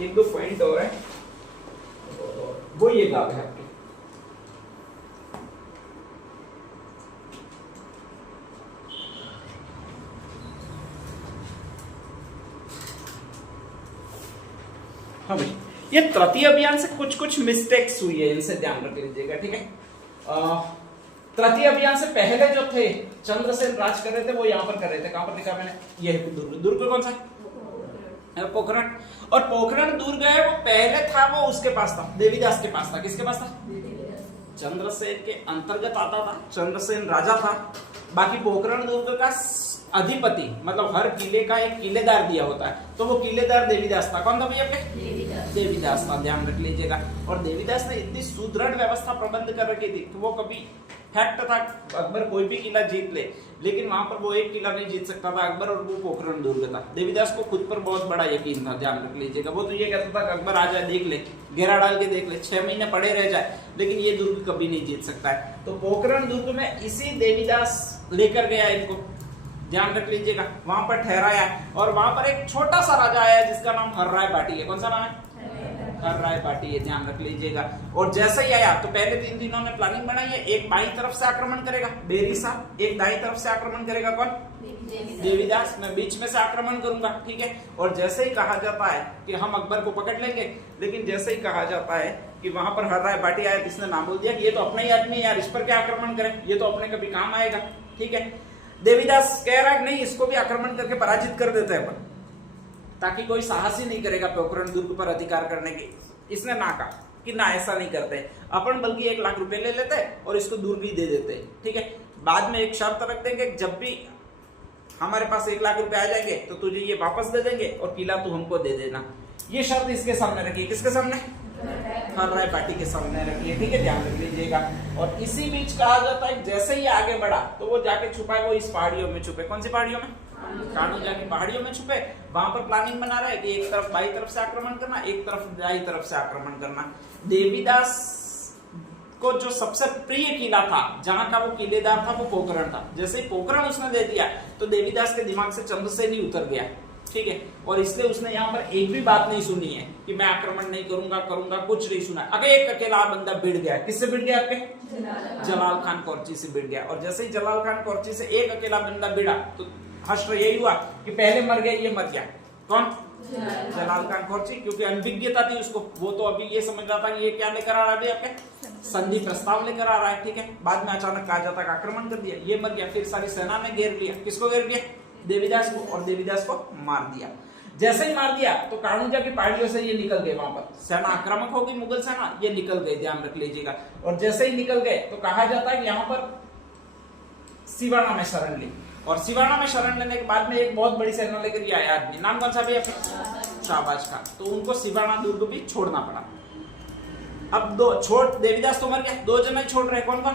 एक दो पॉइंट और है, वो ये गाँव है आपके। हाँ भाई, ये तृतीय अभियान से कुछ कुछ मिस्टेक्स हुई है, इनसे ध्यान रख लीजिएगा, ठीक है। तृतीय अभियान से पहले जो थे चंद्रसेन राज कर रहे थे, वो यहाँ पर कर रहे थे। कहां पर लिखा मैंने, ये दुर्ग। दुर्ग कौन सा है? पोखरण। और पोखरण दुर्ग है, वो पहले था, वो उसके पास था, देवीदास के पास था। किसके पास था? चंद्रसेन के अंतर्गत आता था, चंद्रसेन राजा था। बाकी पोखरण दुर्ग का अधिपति, मतलब हर किले का एक किलेदार दिया होता है, तो वो किलेदार देवीदास था। कौन था भैया? देवीदास था, ध्यान रख लीजिएगा। और देवीदास ने इतनी सुदृढ़ व्यवस्था प्रबंध कर रखी थी कि वो कभी फैक्ट था, अकबर कोई भी किला जीत ले, लेकिन वहां पर वो एक किला नहीं जीत सकता था अकबर, और वो पोखरण दुर्ग था। देवीदास को खुद पर बहुत बड़ा यकीन था, ध्यान रख लीजिएगा। वो तो ये कहता था कि अकबर आ जाए, देख ले, घेरा डाल के देख ले, 6 महीने पड़े रह जाए, लेकिन ये दुर्ग कभी नहीं जीत सकता है। तो पोखरण दुर्ग में इसी देवीदास लेकर गया इनको, ध्यान रख लीजिएगा। वहां पर ठहराया, और वहां पर एक छोटा सा राजा आया जिसका नाम हर्राय पाटी है। कौन सा नाम है? हर्राय पाटी है, ध्यान रख लीजिएगा। और जैसे ही आया तो पहले 3 दिनों ने प्लानिंग बनाई है, एक बाई तरफ से आक्रमण करेगा बेरीसा, एक दाई तरफ से आक्रमण करेगा कौन? देवीदास। मैं बीच में से आक्रमण करूंगा, ठीक है। और जैसे ही कहा जाता है कि हम अकबर को पकड़ लेंगे, लेकिन जैसे ही कहा जाता है कि वहां पर हर्राय पाटी आया, जिसने नाम बोल दिया कि ये तो अपना ही आदमी है यार, इस पर क्या आक्रमण करें, ये तो अपने कभी काम आएगा, ठीक है। देवीदास कह रहा है नहीं, इसको भी आक्रमण करके पराजित कर देते हैं अपन, ताकि कोई साहस ही नहीं करेगा पोखरण दुर्ग पर अधिकार करने की। इसने ना कहा कि ना, ऐसा नहीं करते अपन, बल्कि 1 लाख रुपए ले लेते हैं और इसको दुर्ग ही दे देते हैं, ठीक है। बाद में एक शर्त रख देंगे, जब भी हमारे पास 1 लाख रुपए आ जाएंगे तो तुझे ये वापस दे देंगे और किला तू हमको दे देना। ये शर्त इसके सामने रखिए। किसके सामने? हर्राय पाटी के सामने रखिए, ठीक है, ध्यान रख लीजिएगा। और इसी बीच कहा जाता है जैसे ही आगे बढ़ा तो वो जाके छुपा है, वो इस पहाड़ियों में छुपे। कौन सी पहाड़ियों में? कान्होजा की पहाड़ियों में छुपे। वहां पर प्लानिंग बना रहा है कि एक तरफ बाई तरफ से आक्रमण करना, एक तरफ दाई तरफ से आक्रमण करना। देवीदास को जो सबसे प्रिय किला था, जहां का वो किलेदार था, वो पोखरण था। जैसे ही पोखरण उसने दे दिया तो देवीदास के दिमाग से चंद्रसेन ही उतर गया, ठीक है। और इसलिए उसने यहाँ पर एक भी बात नहीं सुनी है कि मैं आक्रमण नहीं करूंगा, कुछ नहीं सुना। अगर एक अकेला बंदा भिड़ गया, किससे भिड़ गया? आपके जलाल खान कोर्ची से भिड़ गया। और जैसे ही जलाल खान कोर्ची से एक अकेला बंदा भिड़ा तो हश्र यही हुआ कि पहले मर गया, ये मर गया। कौन? जलाल खान कोर्ची, क्योंकि अनभिज्ञता थी उसको। वो तो अभी ये समझ रहा था कि ये क्या लेकर आ रहा है, आपके संधि प्रस्ताव लेकर आ रहा है, ठीक है। बाद में अचानक कहा जाता है आक्रमण कर दिया, ये मर गया। फिर सारी सेना ने घेर लिया। किसको घेर लिया? देवीदास को। और देवीदास को मार दिया। जैसे ही मार दिया तो कान्होजा की पहाड़ियों से ये निकल गए। वहां पर सेना आक्रामक होगी, मुगल सेना, ये निकल गए, ध्यान रख लीजिएगा। और जैसे ही निकल गए तो कहा जाता है कि यहाँ पर सिवाना में शरण ली। और सिवाना में शरण लेने के बाद में एक बहुत बड़ी सेना लेकर ये आया आदमी, नाम कौन सा भी? शाहबाज खान। तो उनको सिवाना दुर्ग भी छोड़ना पड़ा। अब देवीदास तो मर गया, 2 जने छोड़ रहे। कौन कौन?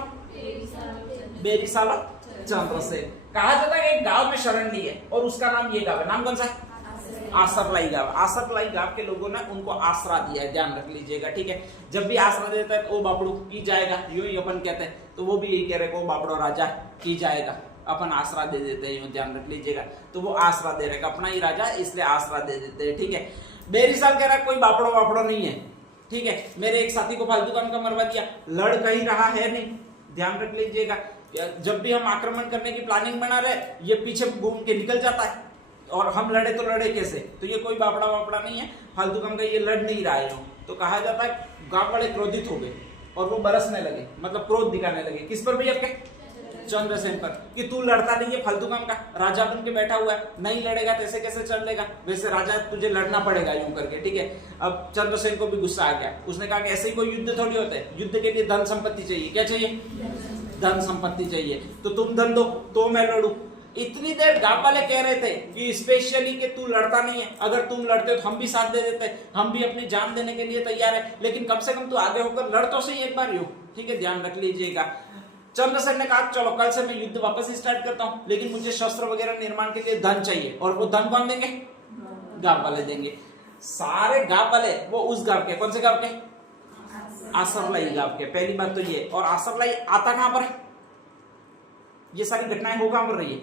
बेरीसाला, चंद्रसेन। कहा जाता है एक गांव में शरण ली है और उसका नाम ये गांव है। नाम कौन सा? आसरलाई गांव। आसरलाई गांव के लोगों ने उनको आसरा दिया है, ध्यान रख लीजिएगा, ठीक है। जब भी आसरा देता है तो वो बापड़ो की जाएगा, यूं ही अपन कहते हैं, तो वो भी यही कह रहे हैं, वो बापड़ो राजा की जाएगा, अपन आसरा दे देते हैं, यूं ध्यान रख लीजिएगा। तो वो आसरा दे रहे, अपना ही राजा, इसलिए आसरा दे देते हैं, ठीक है। बेरीसाल कह रहा है कोई बापड़ो वापड़ो नहीं है, ठीक है, मेरे एक साथी को फालतू काम का मरवा दिया, लड़ कहीं रहा है नहीं, ध्यान रख लीजिएगा। जब भी हम आक्रमण करने की प्लानिंग बना रहे, ये पीछे घूम के निकल जाता है, और हम लड़े तो लड़े कैसे? तो ये कोई बापड़ा वापड़ा नहीं है, फालतू काम का, ये लड़ नहीं रहा है। तो कहा जाता है गांव वाले क्रोधित हो गए और वो बरसने लगे, मतलब क्रोध दिखाने लगे। किस पर भी? आपके चंद्रसेन पर, कि तू लड़ता नहीं है, फालतू काम का, राजा बन के बैठा हुआ है, नहीं लड़ेगा तैसे कैसे चलेगा, वैसे राजा तुझे लड़ना पड़ेगा, यूं करके, ठीक है। अब चंद्रसेन को भी गुस्सा आ गया। उसने कहा कि ऐसे ही कोई युद्ध थोड़ी होता है, युद्ध के लिए धन संपत्ति चाहिए। क्या चाहिए? धन संपत्ति चाहिए। तो तुम धन दो तो मैं लड़ू। इतनी देर गांव वाले कह रहे थे कि स्पेशली कि तू लड़ता नहीं है, अगर तुम लड़ते तो हम भी साथ दे देते, हम भी अपनी जान देने के लिए तैयार है, लेकिन कम से कम तू आगे होकर लड़ तो सही एक बार, यूं, ठीक है, ध्यान रख लीजिएगा। चंद्रसेन ने कहा चलो कल से मैं युद्ध वापस स्टार्ट करता हूं, लेकिन मुझे शस्त्र वगैरह निर्माण के लिए धन चाहिए। और वो धन कौन देंगे? गांव वाले देंगे। सारे गांव वाले वो उस गांव के, कौन से गांव के? आसरलाई गांव के। पहली बात तो ये। और आसरलाई आता कहां पर है? ये सारी घटनाएं हो कहां पर रही है?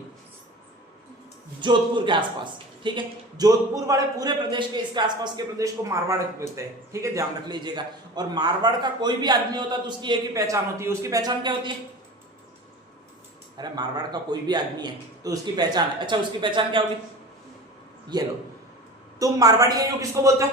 जोधपुर के आसपास, ठीक है। जोधपुर वाले पूरे प्रदेश के, इसके आसपास के प्रदेश को मारवाड़ कहते हैं, ठीक है, ध्यान रख लीजिएगा। और मारवाड़ का कोई भी आदमी होता है तो उसकी एक ही पहचान होती है। उसकी पहचान क्या होती है? अरे मारवाड़ का कोई भी आदमी है तो उसकी पहचान है। अच्छा, उसकी पहचान क्या होगी? ये लो, तुम मारवाड़ी हो, किसको बोलते हो?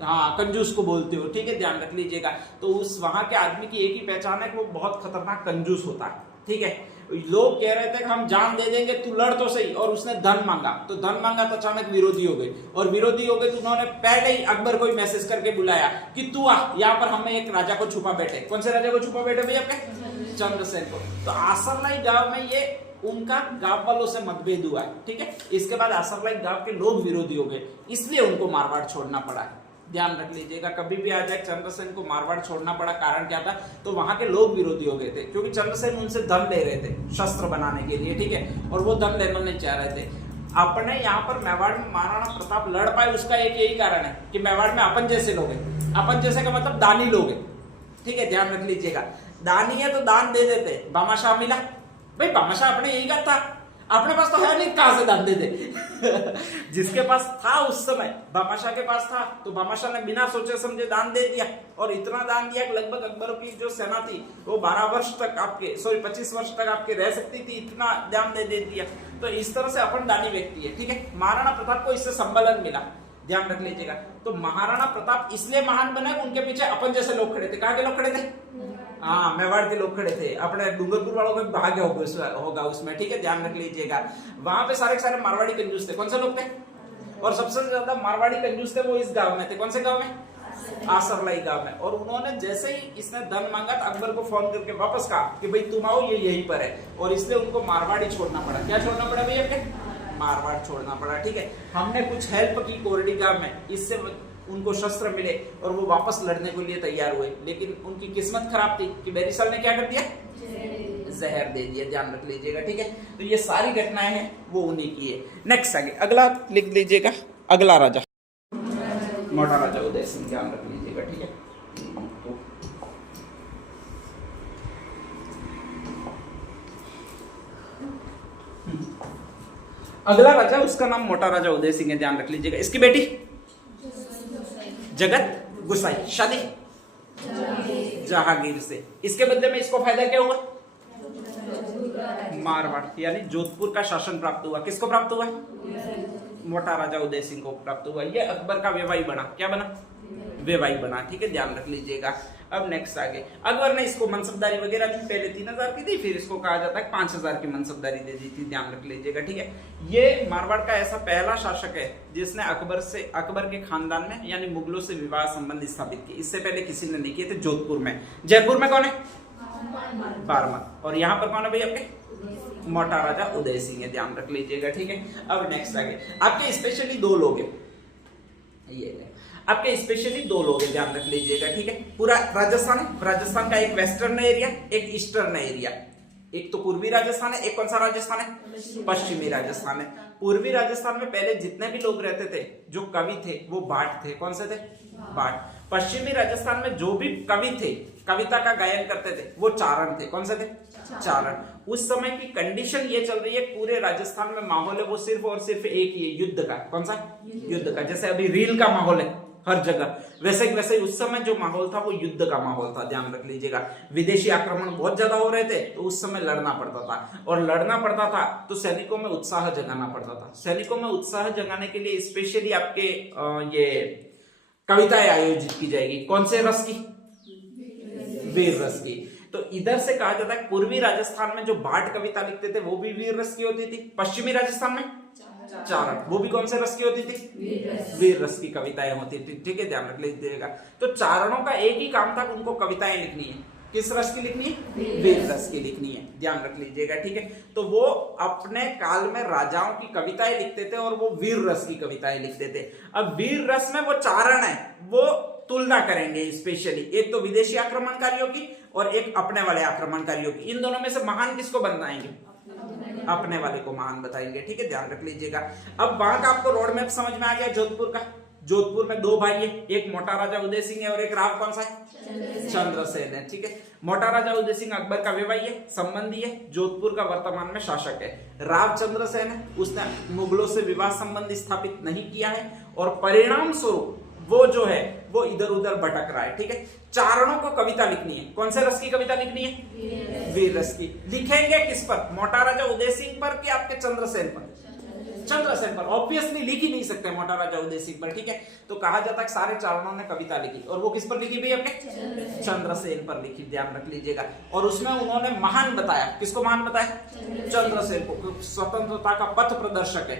हाँ, कंजूस को बोलते हो, ठीक है, ध्यान रख लीजिएगा। तो उस वहां के आदमी की एक ही पहचान है कि वो बहुत खतरनाक कंजूस होता है, ठीक है। लोग कह रहे थे कि हम जान दे देंगे, तू लड़ तो सही, और उसने धन मांगा, तो धन मांगा तो अचानक विरोधी हो गए, और विरोधी हो गए तो उन्होंने पहले ही अकबर को ही मैसेज करके बुलाया कि तू आ यहाँ पर, हमें एक राजा को छुपा बैठे। कौन से राजा को छुपा बैठे भैया? आपके चंद्रसेन को। तो आसरलाई गांव में ये उनका गांव वालों से मतभेद हुआ है, ठीक है। इसके बाद आसरलाई गांव के लोग विरोधी हो गए, इसलिए उनको मारवाड़ छोड़ना पड़ा है। ध्यान रख लीजिएगा, कभी भी आ जाए चंद्रसेन को मारवाड़ छोड़ना पड़ा, कारण क्या था? तो वहां के लोग विरोधी हो गए थे, क्योंकि चंद्रसेन उनसे धन ले रहे थे शस्त्र बनाने के लिए, ठीक है, और वो धन लेना नहीं चाह रहे थे। अपने यहाँ पर मेवाड़ में महाराणा प्रताप लड़ पाए, उसका एक यही कारण है कि मेवाड़ में अपन जैसे लोग हैं। अपन जैसे का मतलब दानी लोग हैं, ठीक है, ध्यान रख लीजिएगा। दानी है तो दान दे देते। बामाशाह मिला भाई, बामाशाह अपने यही का था, अपने पास तो है नहीं, कहां से दान दे दे। जिसके पास था उस समय, बामाशाह के पास था, तो बामाशाह ने बिना सोचे समझे दान दे दिया, और इतना दान दिया कि लगभग अकबर की जो सेना थी वो 12 वर्ष तक आपके 25 वर्ष तक आपके रह सकती थी, इतना दान दे दिया। तो इस तरह से अपन दानी व्यक्ति है, ठीक है। महाराणा प्रताप को इससे संबलन मिला, ध्यान रख लीजिएगा। तो महाराणा प्रताप इसलिए महान बने, उनके पीछे अपन जैसे लोग खड़े थे। कहाँ के लोग खड़े थे? हाँ, मेवाड़ के लोग खड़े थे। अपने डूंगरपुर वालों को भाग्य होगा उसमें, ठीक है, ध्यान रख लीजिएगा। वहां पे सारे के सारे मारवाड़ी कंजूस थे। कौन से लोग थे? और सबसे ज्यादा मारवाड़ी कंजूस थे वो इस गांव में थे। कौन से गांव में? आसरलाई गांव में। और उन्होंने जैसे ही इसने धन मांगा तो अकबर को फोन करके वापस कहा कि भाई तुम आओ, ये यहीं पर है, और इसलिए उनको मारवाड़ी छोड़ना पड़ा। क्या छोड़ना पड़ा भैया? मारवाड़ छोड़ना पड़ा, ठीक है। हमने कुछ हेल्प की कोरडी गांव में, इससे उनको शस्त्र मिले और वो वापस लड़ने के लिए तैयार हुए, लेकिन उनकी किस्मत खराब थी कि बैरिसल ने क्या कर दिया? जहर दे दिया, ध्यान रख लीजिएगा, ठीक है। तो ये सारी घटनाएं हैं वो उन्हीं की है। नेक्स्ट आगे अगला लिख लीजिएगा, अगला राजा मोटा राजा उदय सिंह, ध्यान रख लीजिएगा, ठीक है। अगला राजा, उसका नाम मोटा राजा उदय सिंह है, ध्यान रख लीजिएगा। इसकी बेटी जगत गुसाई, शादी जहांगीर से। इसके बदले में इसको फायदा क्या हुआ? मारवाड़ यानी जोधपुर का शासन प्राप्त हुआ। किसको प्राप्त हुआ? मोटा राजा उदय सिंह को प्राप्त हुआ। ये अकबर का वेवाई बना। क्या बना? वेवाई बना, ठीक है, ध्यान रख लीजिएगा। अब नेक्स्ट आगे, अकबर ने इसको मनसबदारी वगैरह दी। पहले 3000 की दी, फिर इसको कहा जाता है 5000 की मनसबदारी दे दी थी, ध्यान रख लीजिएगा, ठीक है। ये मारवाड़ का ऐसा पहला शासक है जिसने अकबर के खानदान में यानी मुगलों से विवाह संबंध स्थापित किए। इससे पहले किसी ने नहीं किए थे। जोधपुर में। जयपुर में कौन है? बारमत। और यहाँ पर कौन है भैया? आपके मोटा राजा उदय सिंह है, ध्यान रख लीजिएगा, ठीक है। अब नेक्स्ट आगे, आपके स्पेशली 2 लोग हैं, ये आपके स्पेशली 2 लोग हैं, ध्यान रख लीजिएगा, ठीक है। पूरा राजस्थान है, राजस्थान का एक वेस्टर्न एरिया, एक ईस्टर्न एरिया। एक तो पूर्वी राजस्थान है, एक कौन सा राजस्थान है? पश्चिमी राजस्थान है। पूर्वी राजस्थान में पहले जितने भी लोग रहते थे, जो कवि थे, वो भाट थे। कौन से थे? भाट। पश्चिमी राजस्थान में जो भी कवि थे, कविता का गायन करते थे, वो चारण थे। कौन से थे? चारण। उस समय की कंडीशन ये चल रही है, पूरे राजस्थान में माहौल है वो सिर्फ और सिर्फ एक ही है, युद्ध का। कौन सा? युद्ध का। जैसे अभी रील का माहौल है हर जगह, वैसे उस समय जो माहौल था वो युद्ध का माहौल था, ध्यान रख लीजिएगा। विदेशी आक्रमण बहुत ज्यादा हो रहे थे, तो उस समय लड़ना पड़ता था, और लड़ना पड़ता था तो सैनिकों में उत्साह जगाना पड़ता था। सैनिकों में उत्साह जगाने के लिए स्पेशली आपके ये कविताएं आयोजित की जाएगी। कौन से रस की? वीर रस की। तो इधर से कहा जाता है पूर्वी राजस्थान में जो भाट कविता लिखते थे वो भी वीर रस की होती थी। पश्चिमी राजस्थान में चारण, वो भी कौन से रस की होती थी? वीर रस की कविताएं होती थी, ठीक है, ध्यान रख लीजिएगा। तो चारणों का एक ही काम था, उनको कविताएं लिखनी है। किस रस की लिखनी है? वीर रस की लिखनी है, ध्यान रख लीजिएगा, ठीक है। तो वो अपने काल में राजाओं की कविताएं लिखते थे और वो वीर रस की कविताएं लिखते थे। अब वीर रस में वो चारण है, वो तुलना करेंगे स्पेशली, एक तो विदेशी आक्रमणकारियों की और एक अपने वाले आक्रमणकारियों की। इन दोनों में से महान किसको बताएंगे? अपने वाले को महान बताएंगे, ठीक है, ध्यान रख लीजिएगा। अब वहां का आपको रोड मैप समझ में आ गया जोधपुर का। जोधपुर में दो भाई है, एक मोटा राजा उदय सिंह है और एक राव कौन सा है, चंद्रसेन है। ठीक है, मोटा राजा उदय सिंह अकबर का विवाही है, संबंधी है, जोधपुर का वर्तमान में शासक है। राव चंद्रसेन है, उसने मुगलों से विवाह संबंध स्थापित नहीं किया है और परिणाम स्वरूप वो जो है वो इधर उधर भटक रहा है। ठीक है, चारणों को कविता लिखनी है, कौन से रस की कविता लिखनी है, वीर रस की। लिखेंगे किस पर, मोटा राजा उदय सिंह पर कि आपके चंद्रसेन पर, चंद्रसेन पर। ऑब्वियसली लिख ही नहीं सकते मोटा राजा उदय सिंह पर। ठीक है, तो कहा जाता है सारे चारणों ने कविता लिखी और वो किस पर लिखी भाई, आपके चंद्रसेन पर लिखी, ध्यान रख लीजिएगा। और उसमें उन्होंने महान बताया, किसको महान बताया, चंद्रसेन को, स्वतंत्रता का पथ प्रदर्शक है,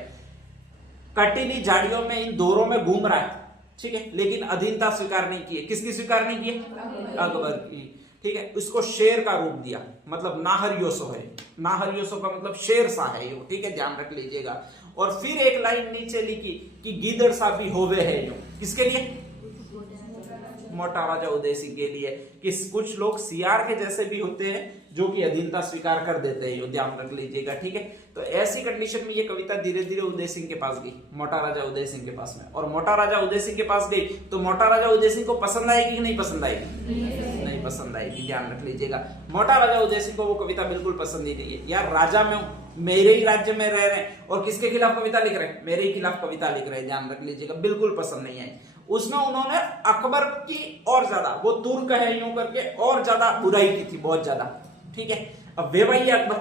कटीली झाड़ियों में इन दौरों में घूम रहा है। ठीक है, लेकिन अधीनता स्वीकार नहीं की है, किसकी स्वीकार नहीं की है, अकबर की। ठीक है, उसको शेर का रूप दिया, मतलब नाहरियोसो है, नाहरियोसो का मतलब शेर सा है यो। ठीक है, ध्यान रख लीजिएगा। और फिर एक लाइन नीचे लिखी कि गीदड़ सा भी होवे है यो, किसके लिए, मोटा राजा उदय सिंह के लिए, कि कुछ लोग सियार के जैसे भी होते हैं जो कि अधीनता स्वीकार कर देते हैं, यो ध्यान रख लीजिएगा। ठीक है, तो ऐसी कंडीशन में ये कविता धीरे धीरे उदय सिंह के पास गई, मोटा राजा उदय सिंह के पास में। और मोटा राजा उदय सिंह के पास गई तो मोटा राजा उदय सिंह को पसंद आएगी कि नहीं पसंद आएगी, नहीं पसंद आएगी, ध्यान रख लीजिएगा। मोटा राजा उदय सिंह को वो कविता बिल्कुल पसंद ही नहीं है। यार राजा में मेरे ही राज्य में रह रहे हैं और किसके खिलाफ कविता लिख रहे हैं, मेरे ही खिलाफ कविता लिख रहे हैं, ध्यान रख लीजिएगा, बिल्कुल पसंद नहीं आई। उसमें उन्होंने अकबर की और ज्यादा, वो तुर्क है यूं करके, और ज्यादा बुराई की थी, बहुत ज्यादा। ठीक है, अब वे भाई अकबर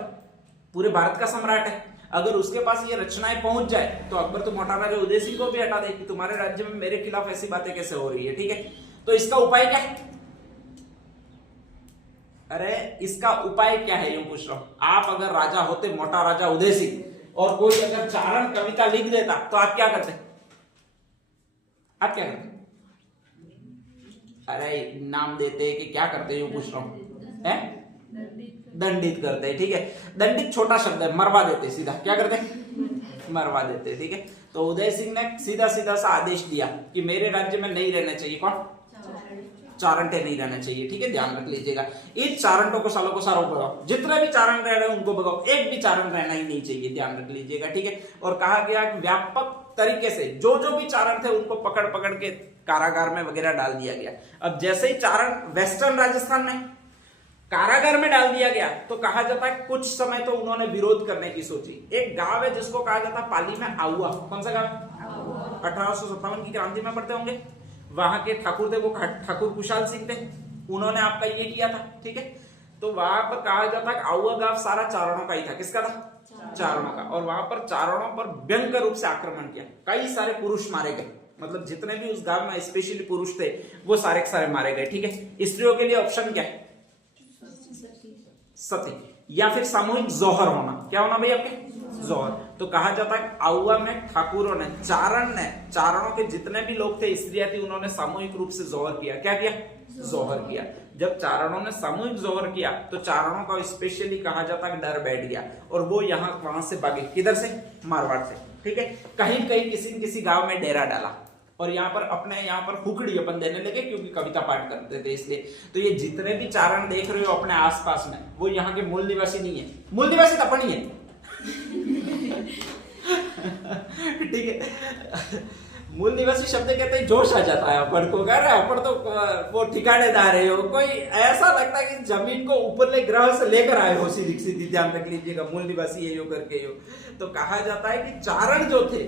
पूरे भारत का सम्राट है, अगर उसके पास ये रचनाएं पहुंच जाए तो अकबर तो मोटा राजा उदय सिंह को भी हटा दे कि तुम्हारे राज्य में मेरे खिलाफ ऐसी बातें कैसे हो रही है। ठीक है, तो इसका उपाय क्या है, अरे इसका उपाय क्या है यूं पूछ रहा हूं। आप अगर राजा होते मोटा राजा उदय सिंह और कोई अगर चारण कविता लिख देता तो आप क्या करते, आप क्या करते, अरे नाम देते कि क्या करते यूं पूछ रहा हूं, है दंडित करते। ठीक है, दंडित छोटा शब्द है, मरवा देते, सीधा क्या करते, मरवा देते। ठीक है, तो उदय सिंह ने सीधा सीधा सा आदेश दिया कि मेरे राज्य में नहीं रहना चाहिए, कौन, चारणटे नहीं रहना चाहिए। ठीक है, ध्यान रख लीजिएगा, इन चारणटों को सालों को सारों भगाओ, जितने भी चारण रह रहे हैं उनको भगाओ, एक भी चारण रहना ही नहीं चाहिए, ध्यान रख लीजिएगा। ठीक है, और कहा गया व्यापक तरीके से जो जो भी चारण थे उनको पकड़ पकड़ के कारागार में वगैरह डाल दिया गया। अब जैसे ही चारण वेस्टर्न राजस्थान में कारागार में डाल दिया गया तो कहा जाता है कुछ समय तो उन्होंने विरोध करने की सोची। एक गांव है जिसको कहा जाता है पाली में आउआ, कौन सा गांव है, 1857 की क्रांति में पढ़ते होंगे, वहां के ठाकुर थे वो ठाकुर कुशाल सिंह थे, उन्होंने आपका ये किया था। ठीक है, तो वहां पर कहा जाता है आउआ गांव सारा चारणों का ही था, किसका था, चारणों का। और वहां पर चारणों पर भयंकर रूप से आक्रमण किया, कई सारे पुरुष मारे गए, मतलब जितने भी उस गांव में स्पेशली पुरुष थे वो सारे के सारे मारे गए। ठीक है, स्त्रियों के लिए ऑप्शन क्या है, सती या फिर सामूहिक जौहर होना, क्या होना भाई आपके, जौहर। तो कहा जाता है आउआ में ठाकुरों ने, चारणों के जितने भी लोग थे, स्त्रियां थी, उन्होंने सामूहिक रूप से जौहर किया। क्या किया, जौहर किया। जब चारणों ने सामूहिक जौहर किया तो चारणों का स्पेशली कहा जाता है डर बैठ गया और वो यहाँ वहां से भागे, किधर से, मारवाड़ से। ठीक है, कहीं कहीं किसी न किसी गांव में डेरा डाला और यहाँ पर हुकड़ी अपन देने लगे क्योंकि कविता पाठ करते थे इसलिए। तो ये जितने भी चारण देख रहे हो अपने आसपास में, वो यहाँ के मूल निवासी नहीं है, मूल निवासी तो अपन ही है। ठीक है, मूल निवासी शब्द कहते हैं जोश आ जाता है अपन को, कह रहे अपन तो वो ठिकानेदार है, कोई ऐसा लगता है कि जमीन को ऊपर ग्रह से लेकर आए हो सीधी सीधी, ध्यान रख लीजिएगा, मूल निवासी है यो करके यो। तो कहा जाता है कि चारण जो थे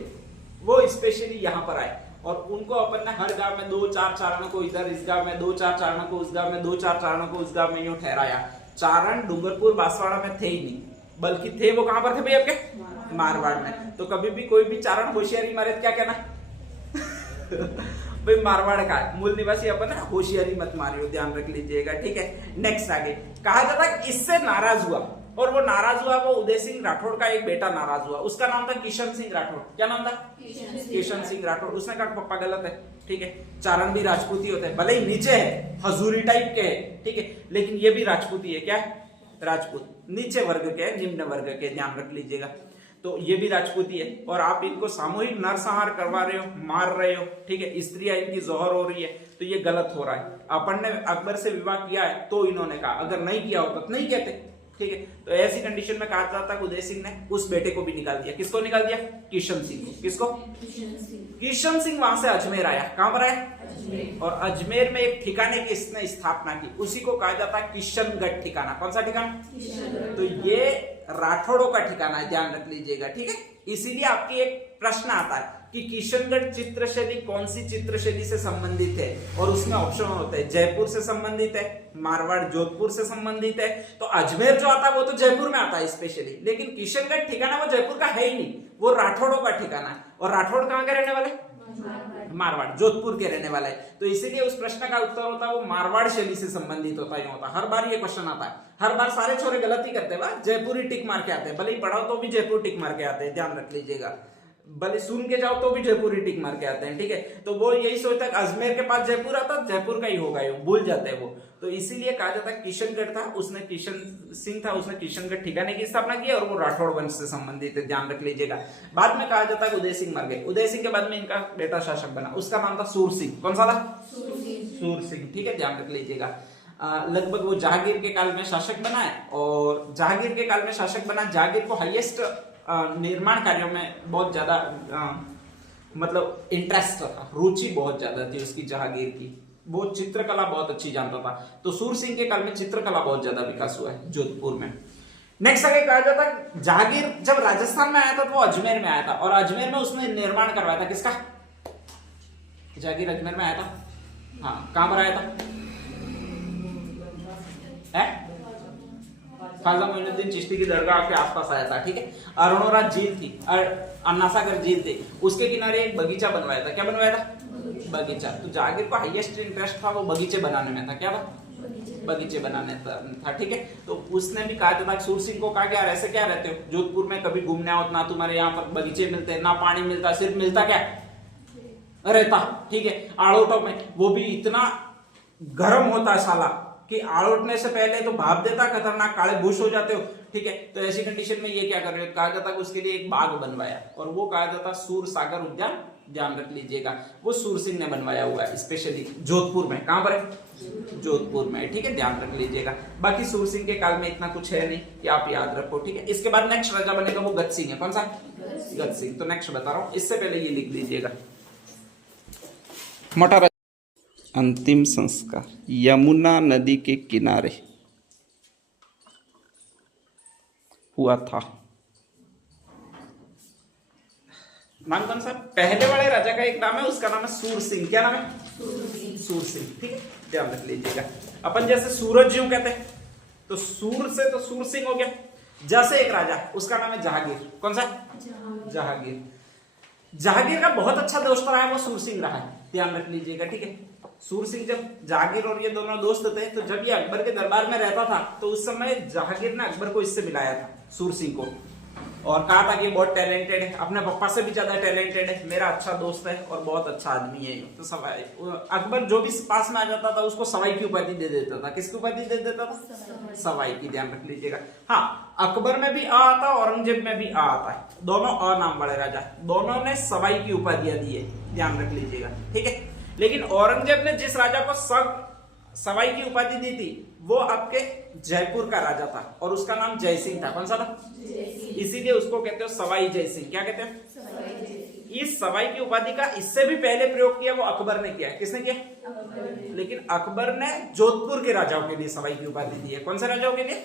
वो स्पेशली यहाँ पर आए और उनको अपन ने हर गांव में 2-4 चारणों को इधर इस गांव में, 2-4 चारणों को उस गांव में, 2-4 चारणों को उस गांव में यूं ठहराया। चारण डूंगरपुर बांसवाड़ा में थे ही नहीं, बल्कि थे वो कहां पर थे भाई आपके, मारवाड़ में। तो कभी भी कोई भी चारण होशियारी मारे क्या कहना भाई मारवाड़ का मूल निवासी अपन है, होशियारी मत मारियो, ध्यान रख लीजिएगा। ठीक है, नेक्स्ट आगे कहा जाता है इससे नाराज हुआ और वो नाराज हुआ, वो उदय सिंह राठौड़ का एक बेटा नाराज हुआ, उसका नाम था किशन सिंह राठौड़। क्या नाम था, किशन सिंह राठौड़। उसने कहा पप्पा गलत है। ठीक है, चारण भी राजपूती होते हैं, भले ही नीचे है, हजूरी टाइप के है, ठीक है, लेकिन ये भी राजपूती है। क्या है, राजपूत, नीचे वर्ग के, निम्न वर्ग के, ध्यान रख लीजिएगा। तो ये भी राजपूती है और आप इनको सामूहिक नरसंहार करवा रहे हो, मार रहे हो। ठीक है, स्त्रियां इनकी जौहर हो रही है, तो ये गलत हो रहा है। अपन ने अकबर से विवाह किया है तो इन्होंने कहा, अगर नहीं किया होता तो नहीं कहते, ठीक है। तो ऐसी कंडीशन में कहा जाता है उदय सिंह ने उस बेटे को भी निकाल दिया। किसको निकाल दिया? किशन सिंह को। किसको? किशन सिंह वहां से अजमेर आया। कहां पर आया? और अजमेर में एक ठिकाने की इसने स्थापना की, उसी को कहा जाता है किशनगढ़ ठिकाना। कौन सा ठिकाना? तो ये राठौड़ों का ठिकाना है, ध्यान रख लीजिएगा, ठीक है। इसीलिए आपकी एक प्रश्न आता है कि किशनगढ़ चित्रशैली कौन सी चित्रशैली से संबंधित है, और उसमें ऑप्शन होते हैं जयपुर से संबंधित है, मारवाड़ जोधपुर से संबंधित है। तो अजमेर जो आता है वो तो जयपुर में आता है स्पेशली, लेकिन किशनगढ़ ठिकाना वो जयपुर का है ही नहीं, वो राठौड़ों का ठिकाना है। और राठौड़ कहां के रहने वाले? मारवाड़ जोधपुर के रहने वाला है। तो इसीलिए उस प्रश्न का उत्तर होता है वो मारवाड़ शैली से संबंधित होता है। हर बार ये क्वेश्चन आता है, हर बार सारे छोरे गलती करते हैं, जयपुरी टिक मार के आते हैं, भले ही पढ़ाओ तो भी जयपुर टिक मार के आते हैं, ध्यान रख लीजिएगा। भले सुन के जाओ तो भी जयपुरी टिक मार के आते हैं, ठीक है। तो वो यही सोचता है अजमेर के पास जयपुर आता, जयपुर का ही होगा, ये भूल जाते हैं वो। तो इसीलिए कहा जाता है किशनगढ़ था, उसने किशन सिंह था, उसने किशनगढ़ ठिकाने की स्थापना की और वो राठौड़ वंश से संबंधित है, ध्यान रख लीजिएगा। बाद में कहा जाता है उदय सिंह मर गए। उदय सिंह के बाद में इनका बेटा शासक बना, उसका नाम था सूर सिंह। कौन सा था? सूर सिंह, ठीक है, ध्यान रख लीजिएगा। लगभग वो जहांगीर के काल में शासक बना है, और जहांगीर के काल में शासक बना। जहांगीर को हाईएस्ट निर्माण कार्यों में बहुत ज्यादा मतलब इंटरेस्ट था, रुचि बहुत ज्यादा थी उसकी जहांगीर की। वो चित्रकला बहुत अच्छी जानता था। तो सूर सिंह के काल में चित्रकला बहुत ज्यादा विकास हुआ है जोधपुर में। नेक्स्ट आगे कहा जाता है जहांगीर जब राजस्थान में आया था तो वो अजमेर में आया था, और अजमेर में उसने निर्माण करवाया था। किसका? जहांगीर अजमेर में आया था। हाँ, कहां पर आया था? ख्वाजा मोइनुद्दीन चिश्ती की दरगाह के आसपास आया था, ठीक है। अरुणोरा झील थी, अन्नासागर झील थी, उसके किनारे एक बगीचा बनवाया था। क्या बनवाया था? बगीचा। तो जहांगीर को हाईएस्ट इंटरेस्ट था वो बगीचे बनाने में था। क्या था? बगीचे बनाने था, ठीक है। तो उसने भी कहा था सूर सिंह को, कहा कि यार ऐसे क्या रहते हो जोधपुर में, कभी घूमने आओ ना, तुम्हारे यहाँ पर बगीचे मिलते हैं ना, पानी मिलता, सिर्फ मिलता क्या रहता, ठीक है। आड़ोटों में वो भी इतना गर्म होता है साला कि आड़ोटने से पहले तो भाप देता, खतरनाक काले भूस हो जाते हो, ठीक है। तो ऐसी कंडीशन में ये क्या कर रहे हो? कहा जाता है उसके लिए एक बाग बनवाया, और वो कहा जाता सूर सागर उद्यान, ध्यान रख लीजिएगा। वो सूर सिंह ने बनवाया हुआ है, स्पेशली जोधपुर में। कहां पर है? जोधपुर में, ठीक है, ध्यान रख लीजिएगा। बाकी सूर सिंह के काल में इतना कुछ है नहीं कि आप याद रखो, ठीक है। इसके बाद नेक्स्ट राजा बनेगा वो गज सिंह है। कौन सा? गज सिंह। तो नेक्स्ट बता रहा हूं, इससे पहले ये लिख लीजिएगा। मोटा अंतिम संस्कार यमुना नदी के किनारे हुआ था। नाम कौन सा? पहले वाले राजा का एक नाम है, उसका नाम है सूर सिंह। क्या नाम है? सूर सिंह, ठीक है, ध्यान रख लीजिएगा। अपन जैसे सूरज यूं कहते हैं, तो सूर से तो सूर सिंह हो गया। जैसे एक राजा, उसका नाम है जहांगीर। कौन सा? जहांगीर। जहांगीर का बहुत अच्छा दोस्त रहा है वो सूर सिंह रहा है, ध्यान रख लीजिएगा, ठीक है। सूर सिंह जब जहांगीर और ये दोनों दोस्त थे, तो जब ये अकबर के दरबार में रहता था तो उस समय जहांगीर ने अकबर को इससे मिलाया था, सूर सिंह को, और कहा था कि ये बहुत टैलेंटेड है, अपने पापा से भी ज्यादा टैलेंटेड है, मेरा अच्छा दोस्त है और बहुत अच्छा आदमी है। तो सवाई अकबर जो भी पास में आ जाता था उसको सवाई की उपाधि दे देता था। किसकी उपाधि दे देता था? सवाई की, ध्यान रख लीजिएगा। हाँ, अकबर में भी आ आता, औरंगजेब में भी आ आता है, दोनों अ नाम बड़े राजा, दोनों ने सवाई की उपाधियां दी है, ध्यान रख लीजिएगा, ठीक है। लेकिन औरंगजेब ने जिस राजा को सवाई की उपाधि दी थी वो आपके जयपुर का राजा था, और उसका नाम जय सिंह था। कौन सा था? इसीलिए उसको कहते हो सवाई जय सिंह। क्या कहते हैं? इस सवाई की उपाधि का इससे भी पहले प्रयोग किया वो अकबर ने किया। किसने किया? लेकिन अकबर ने जोधपुर के राजाओं के लिए सवाई की उपाधि दी है। कौन से राजाओं के लिए?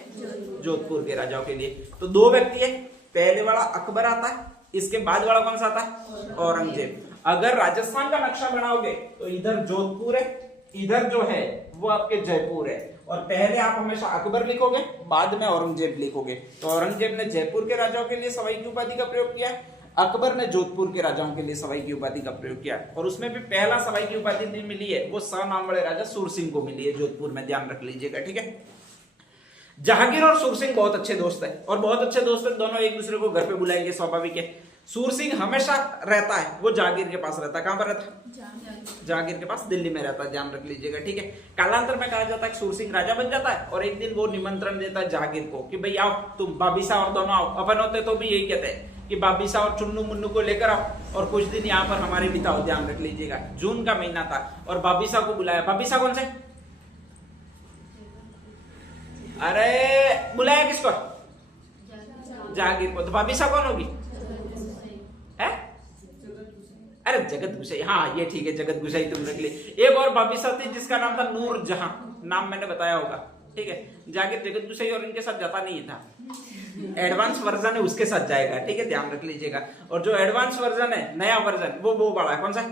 जोधपुर के राजाओं के लिए। तो दो व्यक्ति है, पहले वाला अकबर आता है, इसके बाद वाला कौन सा आता है? औरंगजेब। अगर राजस्थान का नक्शा बनाओगे तो इधर जोधपुर है, इधर जो है वो आपके जयपुर है, और पहले आप हमेशा अकबर लिखोगे, बाद में औरंगजेब लिखोगे। तो औरंगजेब ने जयपुर के राजाओं के लिए सवाई की उपाधि का प्रयोग किया, अकबर ने जोधपुर के राजाओं के लिए सवाई की उपाधि का प्रयोग किया, और उसमें भी पहला सवाई की उपाधि मिली है वो नाम वाले राजा सूर सिंह को मिली है जोधपुर में, ध्यान रख लीजिएगा, ठीक है। जहांगीर और सूर सिंह बहुत अच्छे दोस्त है, और बहुत अच्छे दोस्त है, दोनों एक दूसरे को घर पे बुलाएंगे, स्वाभाविक है। सूर सिंह हमेशा रहता है वो जहांगीर के पास रहता है। कहां पर रहता है? जहांगीर के पास, दिल्ली में रहता है, ध्यान रख लीजिएगा, ठीक है। कालांतर में कहा जाता है कि सूर सिंह राजा बन जाता है, और एक दिन वो निमंत्रण देता है जहांगीर को कि भाई आओ, तुम बाबीसा और दोनों आओ। अपन होते तो भी यही कहते हैं कि बाबीसा और चुन्नू मुन्नू को लेकर आओ और कुछ दिन यहाँ पर हमारे बिताओ, ध्यान रख लीजिएगा। जून का महीना था और बाबीसा को बुलाया। बाबीसा कौन से? अरे बुलाया किसको? जहांगीर को। तो बाबिसा कौन होगी? है? अरे जगत गुसाई, हाँ ये ठीक है, जगत गुसाई तुम रख ली। एक और बाबिसा थी जिसका नाम था नूर जहां, नाम मैंने बताया होगा, ठीक है। जहांगीर जगत गुसाई और इनके साथ जाता नहीं था, एडवांस वर्जन है उसके साथ जाएगा, ठीक है, ध्यान रख लीजिएगा। और जो एडवांस वर्जन है, नया वर्जन, वो बड़ा है, कौन सा?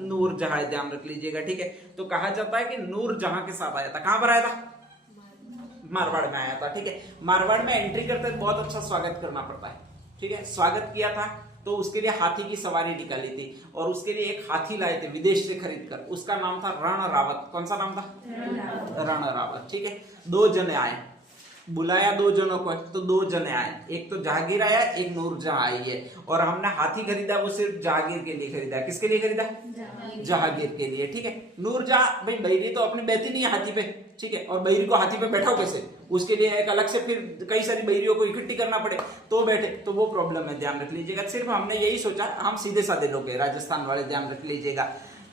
नूर जहां, ध्यान रख लीजिएगा, ठीक है। तो कहा जाता है कि नूर जहां के साथ आया था। कहां पर आया था? मारवाड़ में आया था, ठीक है। मारवाड़ में एंट्री करते बहुत अच्छा स्वागत करना पड़ता है, ठीक है। स्वागत किया था तो उसके लिए हाथी की सवारी निकाली थी और उसके लिए एक हाथी लाए थे विदेश से खरीद कर, उसका नाम था रण रावत। कौन सा नाम था? रण रावत, ठीक है। 2 जने आए, बुलाया 2 जनों को, तो 2 जने आए, एक तो जहांगीर आया, एक नूरजहां आई है। और हमने हाथी खरीदा, वो सिर्फ जहांगीर के लिए खरीदा। किसके लिए खरीदा? जहांगीर के लिए, ठीक है। नूरजहां भाई बहिरी तो अपनी बैठी नहीं है हाथी पे, ठीक है, और बहिरी को हाथी पे बैठाओ कैसे? उसके लिए एक अलग से फिर कई सारी बहिरियों को इकट्ठी करना पड़े तो बैठे, तो वो प्रॉब्लम है, ध्यान रख लीजिएगा। सिर्फ हमने यही सोचा, हम सीधे साधे लोग हैं राजस्थान वाले, ध्यान रख लीजिएगा,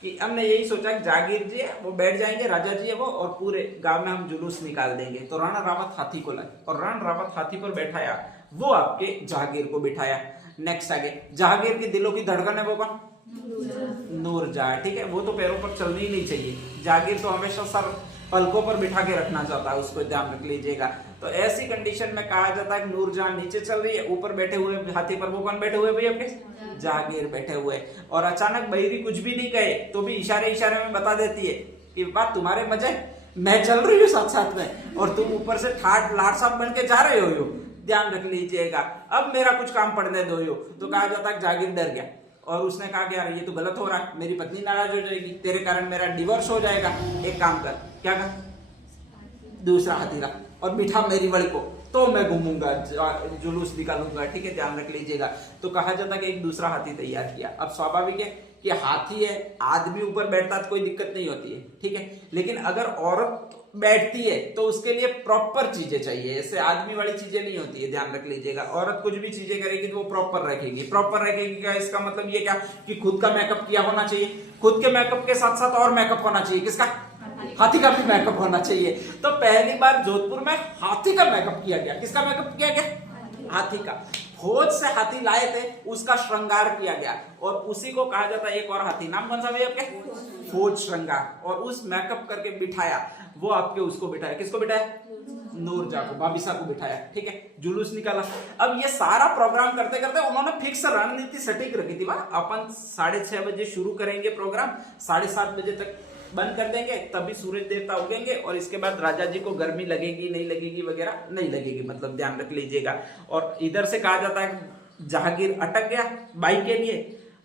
कि हमने यही सोचा कि जहांगीर जी है वो बैठ जाएंगे, राजा जी है वो, और पूरे गांव में हम जुलूस निकाल देंगे। तो रण रावत हाथी को लाए और रण रावत हाथी पर बैठाया, वो आपके जहांगीर को बिठाया। नेक्स्ट आगे, जहांगीर की दिलों की धड़कन है वो कौन? नूरजहां, ठीक है। वो तो पैरों पर चलनी ही नहीं चाहिए, जहांगीर तो हमेशा सर पलकों पर बिठा के रखना चाहता है उसको, ध्यान रख लीजिएगा। तो ऐसी कंडीशन में कहा जाता है कि नूरजहां नीचे चल रही है, ऊपर बैठे हुए हाथी पर वो कौन बैठे हुए भाई? आपके जहांगीर बैठे हुए। और अचानक बहिरी कुछ भी नहीं कहे तो भी इशारे इशारे में बता देती है कि बात तुम्हारे मजे, मैं चल रही हूँ साथ साथ में और तुम ऊपर से ठाट लाट साहब बन के जा रहे हो, ध्यान रख लीजिएगा। अब मेरा कुछ काम पड़ने दो। तो कहा जाता है जहांगीर डर गया और उसने कहा कि यार ये तो गलत हो रहा है, मेरी पत्नी नाराज हो जाएगी, तेरे कारण मेरा डिवोर्स हो जाएगा। एक काम कर, क्या कर? दूसरा हाथी ला और बिठा मेरी बड़ी को, तो मैं घूमूंगा, जुलूस निकालूंगा, ठीक है, ध्यान रख लीजिएगा। तो कहा जाता कि एक दूसरा हाथी तैयार किया। अब स्वाभाविक है कि हाथी है, आदमी ऊपर बैठता तो कोई दिक्कत नहीं होती है, ठीक है, लेकिन अगर औरत बैठती है तो उसके लिए प्रॉपर चीजें चाहिए, ऐसे आदमी वाली चीजें नहीं होती है, ध्यान रख लीजिएगा। औरत कुछ भी चीजें करेगी तो वो प्रॉपर रखेगी। प्रॉपर रखेगी क्या? इसका मतलब ये क्या कि खुद का मेकअप किया होना चाहिए, खुद के मेकअप के साथ साथ और मेकअप होना चाहिए। किसका? हाथी का भी मेकअप होना चाहिए। तो पहली बार जोधपुर में हाथी का मेकअप किया गया। किसका मेकअप किया गया? हाथी का। फौज से हाथी लाए थे, उसका श्रृंगार किया गया और उसी को कहा जाता है एक और हाथी, नाम कौन सा भैया आपके? फौज श्रृंगार। और उस मेकअप करके बिठाया, वो आपके उसको बिठाया। किसको बिठाया? नूरजहां को, बाबिसा को बिठाया, ठीक है, जुलूस निकाला। अब ये सारा प्रोग्राम करते करते उन्होंने फिक्स रणनीति सटीक रखी थी। वाह, अपन 6:30 बजे शुरू करेंगे प्रोग्राम, 7:30 बजे तक बंद कर देंगे, तभी सूरज देवता उगेंगे और इसके बाद राजा जी को गर्मी लगेगी नहीं लगेगी वगैरह नहीं लगेगी, मतलब ध्यान रख लीजिएगा। और इधर से कहा जाता है जहांगीर अटक गया बाई के लिए,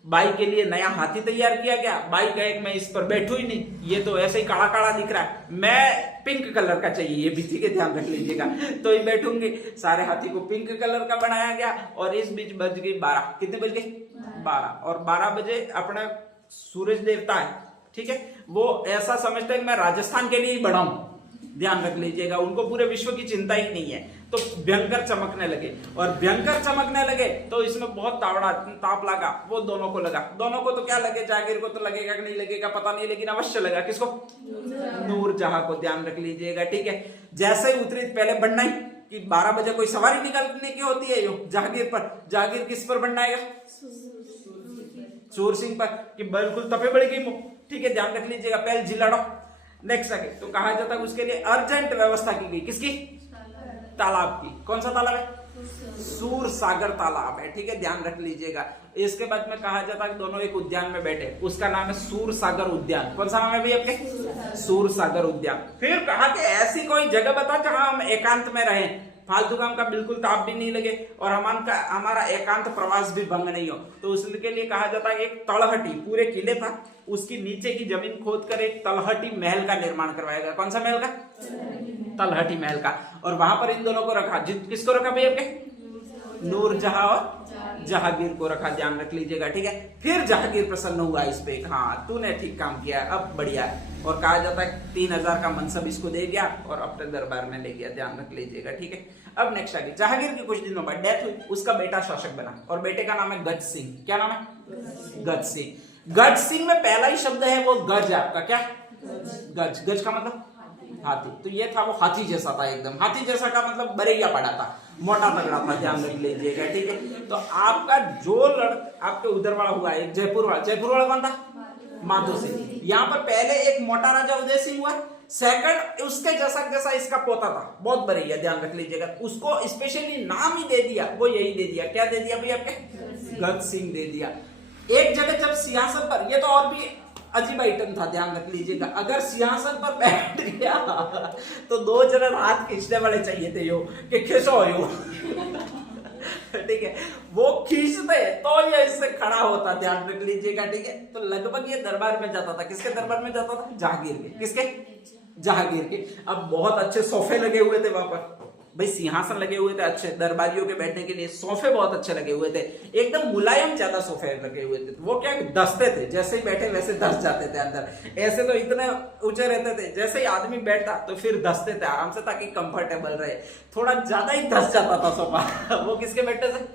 बाई के लिए नया हाथी तैयार किया गया। बाई कहे मैं इस पर बैठू ही नहीं, ये तो ऐसे ही काला काला दिख रहा है, मैं पिंक कलर का चाहिए, ये भी ठीक है, ध्यान रख लीजिएगा, तो ही बैठूंगी। सारे हाथी को पिंक कलर का बनाया गया और इस बीच बज गई 12। कितने बज गई? 12। और 12 बजे अपना सूरज देवता है, ठीक है, वो ऐसा समझते हैं कि मैं राजस्थान के लिए ही बड़ा हूं, ध्यान रख लीजिएगा, उनको पूरे विश्व की चिंता ही नहीं है। तो भयंकर चमकने लगे और भयंकर चमकने लगे तो इसमें बहुत ताप लगा, वो दोनों को लगा। दोनों को तो क्या लगे, जहांगीर को तो लगेगा कि नहीं लगेगा पता नहीं, लेकिन अवश्य लगा। किसको? नूरजहां को, ध्यान रख लीजिएगा, ठीक है। जैसे ही उतरी, पहले बनना ही कि 12 बजे कोई सवारी निकालने की होती है जहांगीर पर। जहांगीर किस पर बनना है? सूर सिंह पर, कि बिल्कुल तपे बड़ी गई, ठीक है, ध्यान रख लीजिएगा, पहले जिलाड़ो। नेक्स्ट आगे तो कहा जाता है उसके लिए अर्जेंट व्यवस्था की गई। किसकी? तालाब की। कौन सा तालाब है? सूर सागर तालाब है, ठीक है, ध्यान रख लीजिएगा। इसके बाद में कहा जाता है दोनों एक उद्यान में बैठे, उसका नाम है सूर सागर उद्यान। कौन सा नाम है भाई आपके? सूर सागर उद्यान। फिर कहा कि ऐसी कोई जगह बता जहां हम एकांत में रहें, फालतू काम का बिल्कुल ताप भी नहीं लगे और हमारा एकांत प्रवास भी भंग नहीं हो। तो उसके लिए कहा जाता है एक तलहटी, पूरे किले था, उसकी नीचे की जमीन खोद कर एक तलहटी महल का निर्माण करवाया गया। कौन सा महल का? तलहटी महल का। और वहां पर इन दोनों को रखा। किसको रखा भाई आपके? नूरजहां और जहांगीर को रखा, ध्यान रख लीजिएगा, ठीक है। फिर जहांगीर प्रसन्न हुआ इस पे, हाँ तूने ठीक काम किया, अब बढ़िया है। और कहा जाता है 3000 का मनसब इसको दे गया और अपने दरबार में ले गया, ध्यान रख लीजिएगा, ठीक है। अब नेक्स्ट आगे, जहांगीर की कुछ दिनों बाद डेथ हुई, उसका बेटा शासक बना और बेटे का नाम है गज सिंह। क्या नाम है? गज सिंह। गज सिंह में पहला ही शब्द है वो गज, आपका क्या? गज। गज का मतलब हाथी। तो ये था वो हाथी जैसा था एकदम। हाथी जैसा का मतलब बरैया पड़ा था, मोटा तगड़ा था, ध्यान रख लीजिएगा, ठीक है। तो आपका जो आपके उधर वाला हुआ एक जयपुर वाला कौन था? माधो सिंह। यहाँ पर पहले एक मोटा राजा उदय सिंह हुआ, सेकंड उसके जैसा इसका पोता था, बहुत बरैया, ध्यान रख लीजिएगा। उसको स्पेशली नाम ही दे दिया, वो यही दे दिया, क्या दे दिया भाई आपके? गद सिंह दे दिया। एक जगह जब सिंहासन पर, ये तो और भी अजीब आइटम था, ध्यान रख लीजिएगा, अगर सिंहासन पर बैठ गया तो 2 जन हाथ खींचने वाले चाहिए थे, यो कि खींचो यो ठीक है, वो खींचते तो ये इससे खड़ा होता, ध्यान रख लीजिएगा, ठीक है। तो लगभग ये दरबार में जाता था, किसके दरबार में जाता था? जहांगीर के। किसके? जहांगीर के। अब बहुत अच्छे सोफे लगे हुए थे वहां पर, भाई सिंहासन लगे हुए थे अच्छे, दरबारियों के बैठने के लिए सोफे बहुत अच्छे लगे हुए थे, एकदम मुलायम ज्यादा सोफे लगे हुए थे। वो क्या दसते थे, जैसे ही बैठे वैसे दस जाते थे अंदर। ऐसे तो इतने ऊंचे रहते थे, जैसे ही आदमी बैठता तो फिर दसते थे आराम से, ताकि कंफर्टेबल रहे। थोड़ा ज्यादा ही दस जाता था सोफा वो किसके बैठने से?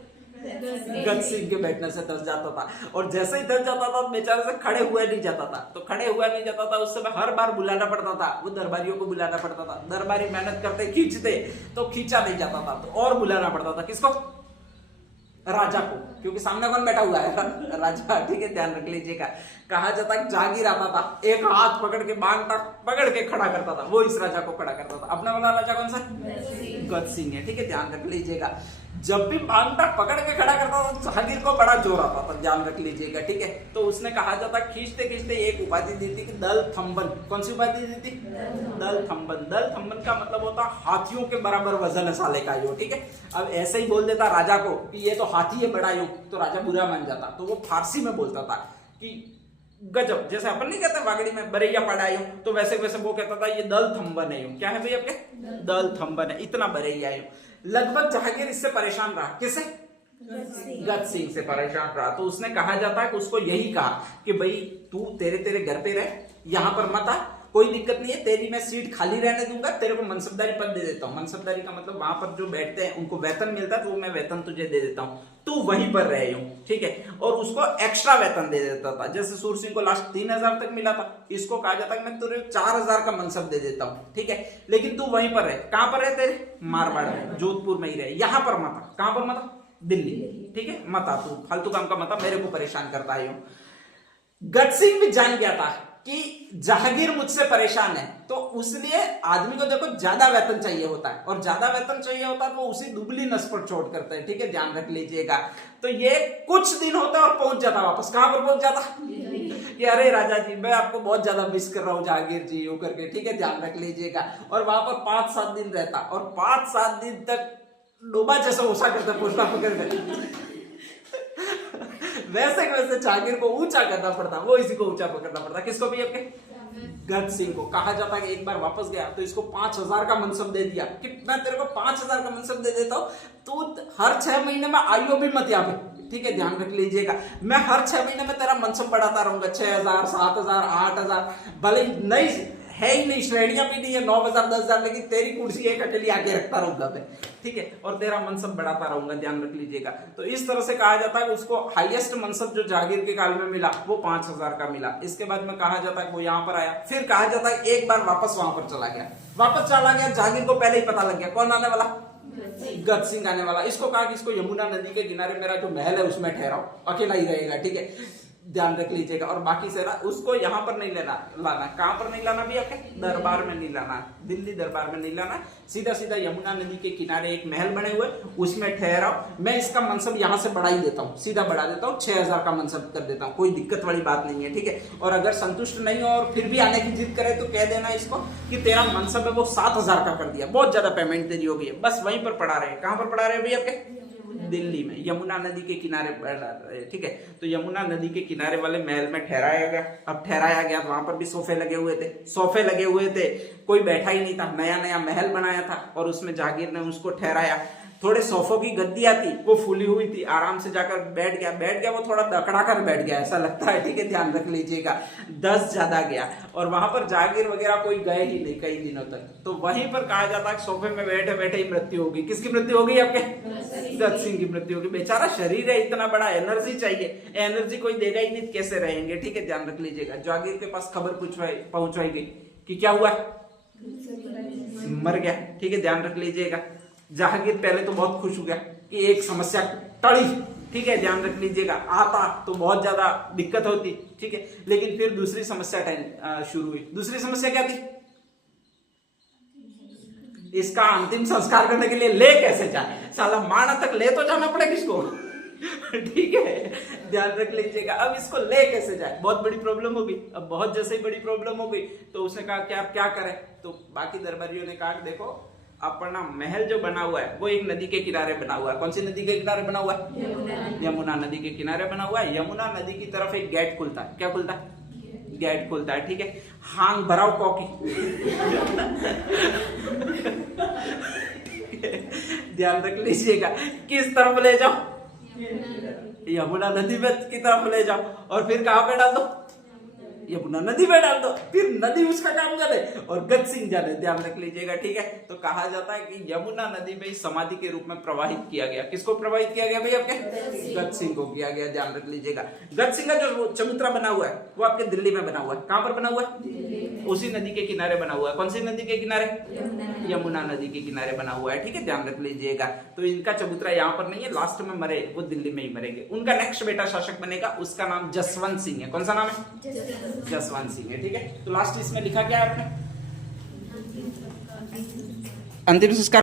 गद सिंह के बैठने से दस जाता था। और जैसे ही दस जाता था बेचारे से खड़े हुए नहीं जाता था। तो खड़े हुआ नहीं जाता था, उस समय हर बार बुलाना पड़ता था, वो दरबारियों को बुलाना पड़ता था। दरबारी मेहनत करते खींचते तो खींचा नहीं जाता था, तो और बुलाना पड़ता था। किसको? राजा को, क्योंकि सामने कौन बैठा हुआ है? राजा, ठीक है, ध्यान रख लीजिएगा। कहा जाता है जहांगीर आता था, एक हाथ पकड़ के बांग तक पकड़ के खड़ा करता था, वो इस राजा को खड़ा करता था। अपना वाला राजा कौन सा? गद सिंह है, ठीक है, ध्यान रख लीजिएगा। जब भी बांग तक पकड़ के खड़ा करता था तो जहांगीर को बड़ा जोर आता था, ध्यान रख लीजिएगा, ठीक है। तो उसने कहा जाता खींचते खींचते एक उपाधि दी थी कि दल थंबन। कौन सी उपाधि दी थी? दल थंबन। दल थंबन का मतलब होता हाथियों के बराबर वजन है साले का यो, ठीक है। अब ऐसे ही बोल देता राजा को कि ये तो हाथी है बड़ा यो, तो राजा बुरा मान जाता। तो वो फारसी में बोलता था कि गजब, जैसे अपन नहीं कहते वागड़ी में बरैया पड़ा यूं, तो वैसे वैसे वो कहता था ये दल थंबन है यूं। क्या है भाई आपके? दल थंबन है, इतना बरैया यूं। लगभग जहांगीर इससे परेशान रहा। किससे? गद सिंह से परेशान रहा। तो उसने कहा जाता है कि उसको यही कहा कि भाई तू तेरे घर पे रह, यहां पर मत आ, कोई दिक्कत नहीं है, तेरी मैं सीट खाली रहने दूंगा, तेरे को मनसबदारी पद दे देता हूँ। मनसबदारी का मतलब वहां पर जो बैठते हैं उनको वेतन मिलता है, तो मैं वेतन तुझे दे देता हूँ, तू वहीं पर रहे यूं, ठीक है। और उसको एक्स्ट्रा वेतन दे देता था। जैसे सूर सिंह को लास्ट 3000 तक मिला था, इसको कहा जाता है मैं तुझे 4000 का मनसब दे देता हूँ, ठीक है, लेकिन तू वहीं पर रहे। कहां पर रहे? तेरे मारवाड़ में, जोधपुर में ही रहे, यहां पर मत आ। कहां पर मत आ? दिल्ली, ठीक है, मत आ, तू फालतू काम का मत आ, मेरे को परेशान करता है यूं। गद सिंह भी जान गया था कि जहांगीर मुझसे परेशान है, तो उसलिए आदमी को देखो ज्यादा वेतन चाहिए होता है, और ज्यादा वेतन चाहिए होता है तो उसी दुबली नस पर चोट करते हैं, ठीक है, ध्यान रख लीजिएगा। तो ये कुछ दिन होता है और पहुंच जाता वापस। कहां पर पहुंच जाता? कि अरे राजा जी मैं आपको बहुत ज्यादा मिस कर रहा हूं जहांगीर जी, यूं करके, ठीक है, ध्यान रख लीजिएगा। और वहां पर 5-7 दिन रहता, और 5-7 दिन तक डोबा जैसा ऊंचा करता, पोस्टा पकड़ कर वैसे वैसे जहांगीर को ऊंचा करना पड़ता, वो इसी को ऊंचा पकड़ना पड़ता। किसको भी? आपके गद सिंह को। कहा जाता है कि एक बार वापस गया तो इसको 5000 का मनसब दे दिया कि मैं तेरे को 5000 का मनसब दे देता हूं, तू हर 6 महीने में आईओ भी मत यहाँ पे, ठीक है, ध्यान रख लीजिएगा। मैं हर 6 महीने में तेरा मनसब बढ़ाता रहूंगा, 6000, 7000, 8000, भले नहीं है ही नहीं, श्रेणियां भी नहीं है, 9000, 10000, लेकिन तेरी कुर्सी एक अकेली आके रखता रहूंगा मैं, ठीक है, और तेरा मनसब बढ़ाता रहूंगा, ध्यान रख लीजिएगा। तो इस तरह से कहा जाता है कि उसको हाईएस्ट मनसब जो जहांगीर के काल में मिला वो 5000 का मिला। इसके बाद में कहा जाता है वो यहाँ पर आया, फिर कहा जाता है एक बार वापस वहां पर चला गया। वापस चला गया, जहांगीर को पहले ही पता लग गया कौन आने वाला? गद सिंह आने वाला। इसको कहा कि इसको यमुना नदी के किनारे मेरा जो महल है उसमें ठहराओ, अकेला ही रहेगा, ठीक है, ध्यान रख लीजिएगा। और बाकी से उसको यहाँ पर नहीं लाना। कहां पर नहीं लाना भी? आपके दरबार में नहीं लाना, दिल्ली दरबार में नहीं लाना, सीधा सीधा यमुना नदी के किनारे एक महल बने हुए उसमें ठहराओ। मैं इसका मनसब यहाँ से बढ़ा ही देता हूँ, सीधा बढ़ा देता हूँ, 6000 का मनसब कर देता हूँ, कोई दिक्कत वाली बात नहीं है, ठीक है। और अगर संतुष्ट नहीं हो और फिर भी आने की जिद करे तो कह देना इसको कि तेरा मनसब है वो 7000 का कर दिया, बहुत ज्यादा पेमेंट तेरी हो गई है, बस वहीं पर पढ़ा रहे। कहां पर पढ़ा रहे भैया? आपके दिल्ली में, यमुना नदी के किनारे, ठीक है। तो यमुना नदी के किनारे वाले महल में ठहराया गया। अब ठहराया गया तो वहां पर भी सोफे लगे हुए थे, सोफे लगे हुए थे, कोई बैठा ही नहीं था, नया नया महल बनाया था और उसमें जहांगीर ने उसको ठहराया। थोड़े सोफों की गद्दियां थी वो फूली हुई थी, आराम से जाकर बैठ गया, वो थोड़ा दकड़ा कर बैठ गया ऐसा लगता है, ठीक है, ध्यान रख लीजिएगा। 10 ज्यादा गया और वहां पर जहांगीर वगैरह कोई गए ही नहीं कई दिनों तक। तो वहीं पर कहा जाता है सोफे में बैठे बैठे ही मृत्यु होगी। किसकी मृत्यु होगी? आपके गद सिंह की मृत्यु होगी। बेचारा शरीर है इतना बड़ा, एनर्जी चाहिए, एनर्जी कोई देगा ही नहीं, कैसे रहेंगे, ठीक है, ध्यान रख लीजिएगा। जहांगीर के पास खबर पहुंचवाई गई कि क्या हुआ, मर गया। ठीक है, ध्यान रख लीजिएगा। जहांगीर पहले तो बहुत खुश हो गया कि एक समस्या टली। ठीक है, ध्यान रख लीजिएगा। आता तो बहुत ज्यादा दिक्कत होती। ठीक है, लेकिन फिर दूसरी समस्या शुरू हुई। दूसरी समस्या क्या थी? इसका अंतिम संस्कार करने के लिए ले कैसे जाए? साला माना तक ले तो जाना पड़ेगा इसको। ठीक है, ध्यान रख लीजिएगा। अब इसको ले कैसे जाए? बहुत बड़ी प्रॉब्लम हो गई। अब बहुत जैसे ही बड़ी प्रॉब्लम हो गई तो उसने कहा कि आप क्या करें? तो बाकी दरबारियों ने कहा देखो अपना महल जो बना हुआ है वो एक नदी के किनारे बना हुआ है। कौन सी नदी के किनारे बना हुआ है? यमुना नदी के किनारे बना हुआ है। यमुना नदी की तरफ एक गेट खुलता है। क्या खुलता है? गेट खुलता है। ठीक है, हांग भराव कॉकी। ध्यान रख लीजिएगा। किस तरफ ले जाओ? यमुना नदी की तरफ ले जाओ और फिर कहां पे डाल दो? यमुना नदी में डाल दो। फिर नदी उसका काम जाने और गज सिंह जाने। ध्यान रख लीजिएगा। ठीक है, तो कहा जाता है कि यमुना नदी में समाधि के रूप में प्रवाहित किया गया। किसको प्रवाहित किया गया भाई? आपके गज सिंह को किया गया। ध्यान रख लीजिएगा। गज सिंह का जो चबूतरा बना हुआ है वो आपके दिल्ली में बना हुआ है। कहां पर बना हुआ है? उसी नदी के किनारे बना हुआ है। कौन सी नदी के किनारे? यमुना नदी के किनारे बना हुआ है। ठीक है, ध्यान रख लीजिएगा। तो इनका चबूतरा यहाँ पर नहीं है, लास्ट में मरे वो दिल्ली में ही मरेंगे। उनका नेक्स्ट बेटा शासक बनेगा, उसका नाम जसवंत सिंह है। कौन सा नाम है? जसवंत सिंह है। ठीक है, तो लास्ट इसमें लिखा क्या है आपने? अंतिम संस्कार